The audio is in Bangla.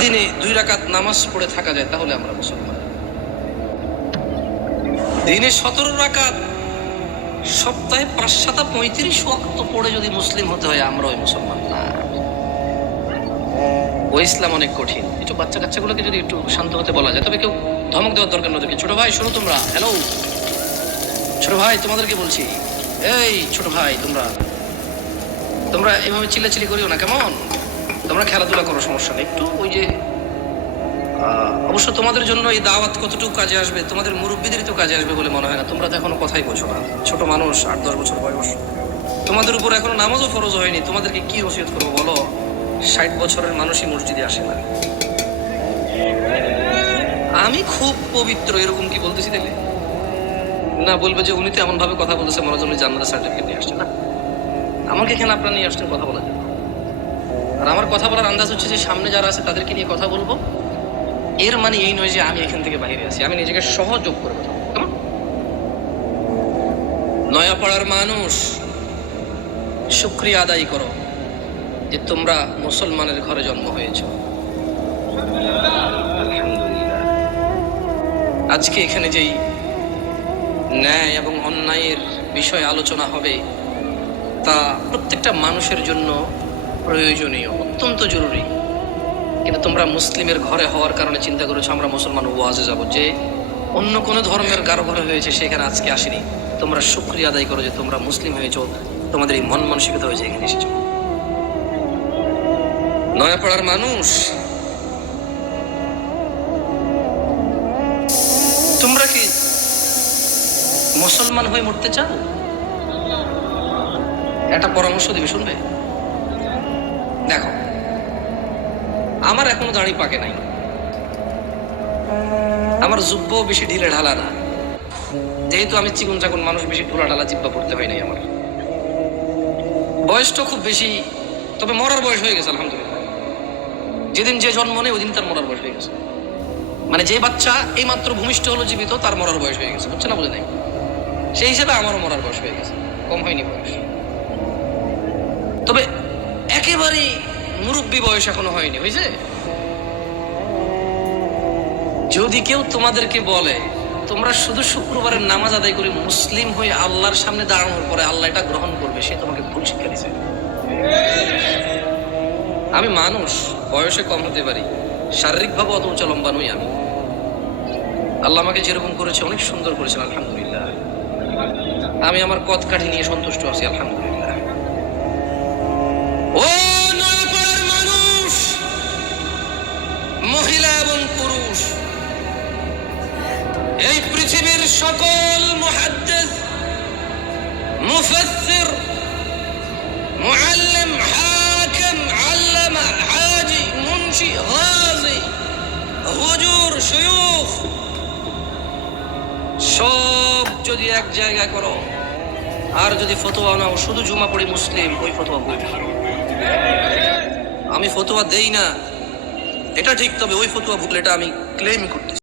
দিনে 2 রাকাত নামাজ পড়ে থাকা যায় তাহলে আমরা মুসলমান। দিনে 17 রাকাত, সপ্তাহে 5-35 ওয়াক্ত পড়ে যদি মুসলিম হতে হয়, আমরা ওই মুসলমান না। ওই ইসলাম অনেক কঠিন। একটু বাচ্চা কাচ্চাগুলোকে যদি একটু শান্ত হতে বলা যায়, তবে কেউ ধমক দেওয়ার দরকার নয়। ছোট ভাই শোনো, তোমরা হ্যালো, ছোট ভাই তোমাদেরকে বলছি, এই ছোট ভাই তোমরা এভাবে চিল্লাচিল্লি করিও না, কেমন? তোমরা খেলাধুলা করো, সমস্যা নেই। একটু ওই যে অবশ্য তোমাদের জন্য এই দাওয়াত কতটুকু কাজে আসবে, তোমাদের মুরব্বীদেরই তো কাজে আসবে বলে মনে হয় না। তোমরা তো এখনো কথাই বোঝো না, ছোট মানুষ, 8-10 বছর বয়স। তোমাদের উপর এখনো নামাজও ফরজ হয়নি। তোমাদেরকে কি ওসিয়ত করবো বলো? 60 বছরের মানুষই মসজিদে আসে না। আমি খুব পবিত্র এরকম কি বলতেছি দেখলে? না, বলবে যে উনি তো এমন ভাবে কথা বলতেছে মনে হয় জান্নাতের সার্টিফিকেট নিয়ে আসছে। না, আমাকে এখানে আপনারা নিয়ে আসছেন কথা বলার জন্য। আর আমার কথা বলার আন্দাজ হচ্ছে যে সামনে যারা আছে তাদেরকে নিয়ে কথা বলবো। এর মানে এই নয় যে আমি এখান থেকে বাইরে আছি। আমি নিজেকে সহযোগ করে কথা বলবো। কেমন? নয়াপাড়ার মানুষ, শুকরিয়া আদায় করো যে তোমরা মুসলমানের ঘরে জন্ম হয়েছ। আলহামদুলিল্লাহ। আজকে এখানে যেই ন্যায় এবং অন্যায়ের বিষয়ে আলোচনা হবে, তা প্রত্যেকটা মানুষের জন্য প্রয়োজনীয়, অত্যন্ত জরুরি। কিন্তু তোমরা মুসলিমের ঘরে হওয়ার কারণে চিন্তা করেছো আমরা মুসলমান ওয়াজে যাব, যে অন্য কোনো ধর্মের কারো ঘরে হয়েছে সেখানে আজকে আসেনি। তোমরা শুকরিয়া আদায় করো যে তোমরা মুসলিম হয়েছো, তোমাদের এই মন মানসিকতা হয়েছে এখানে এসেছো। নয়াপাড়ার মানুষ, তোমরা কি মুসলমান হয়ে মরতে চাও? একটা পরামর্শ দিবে, শুনবে? দেখো, আমার এখনো দাড়ি পাকে নাই, আমার জুব্ব বেশি ঢিলে ঢালা না। যেহেতু আমি চিকন চাকন মানুষ, বেশি ঢোলা ঢালা জিব্বা পড়তে হয় নাই। আমার বয়সটা খুব বেশি, তবে মরার বয়স হয়ে গেছে আলহামদুলিল্লাহ। যেদিন যে জন্ম নেই ওই দিন তার মরার বয়স হয়ে গেছে। মানে যে বাচ্চা এই মাত্র ভূমিষ্ঠ হলো জীবিত, তার মরার বয়স হয়ে গেছে, বুঝছে না? বুঝে নাই? সেই হিসেবে আমারও মরার বয়স হয়ে গেছে, কম হয়নি বয়স। তবে একেবারেই মুরব্বী বয়স এখনো হয়নি, হয়েছে? যদি কেউ তোমাদেরকে বলে তোমরা শুধু শুক্রবারের নামাজ আদায় করে মুসলিম হয়ে আল্লাহর সামনে দাঁড়ানোর পরে আল্লাহ এটা গ্রহণ করবে, সে তোমাকে ভুল শিক্ষা দিচ্ছে। আমি মানুষ, বয়সে কম হতে পারি, শারীরিকভাবে অত উঁচা লম্বা নই আমি। আল্লাহ আমাকে যেরকম করেছে অনেক সুন্দর করেছেন আলহামদুলিল্লাহ। আমি আমার কদ কাঠি নিয়ে সন্তুষ্ট আছি আলহামদুলিল্লাহ। ও নয়াপাড়ার মানুষ, মহিলা এবং পুরুষ, এই পৃথিবীর সকল মুহাদ্দিস, মুফাসসির, মুআল্লিম, হাকিম, আল্লামা, হাজি, মুনশি, গাজী, হুজুর, শায়খ, সব যদি এক জায়গায় করো আর যদি ফতোয়া নাও শুধু জুমা পড়ি মুসলিম, ওই ফতোয়া ভুল। আমি ফতোয়া দেই না এটা ঠিক, তবে ওই ফতোয়া ভুল, এটা আমি ক্লেম করতেছি।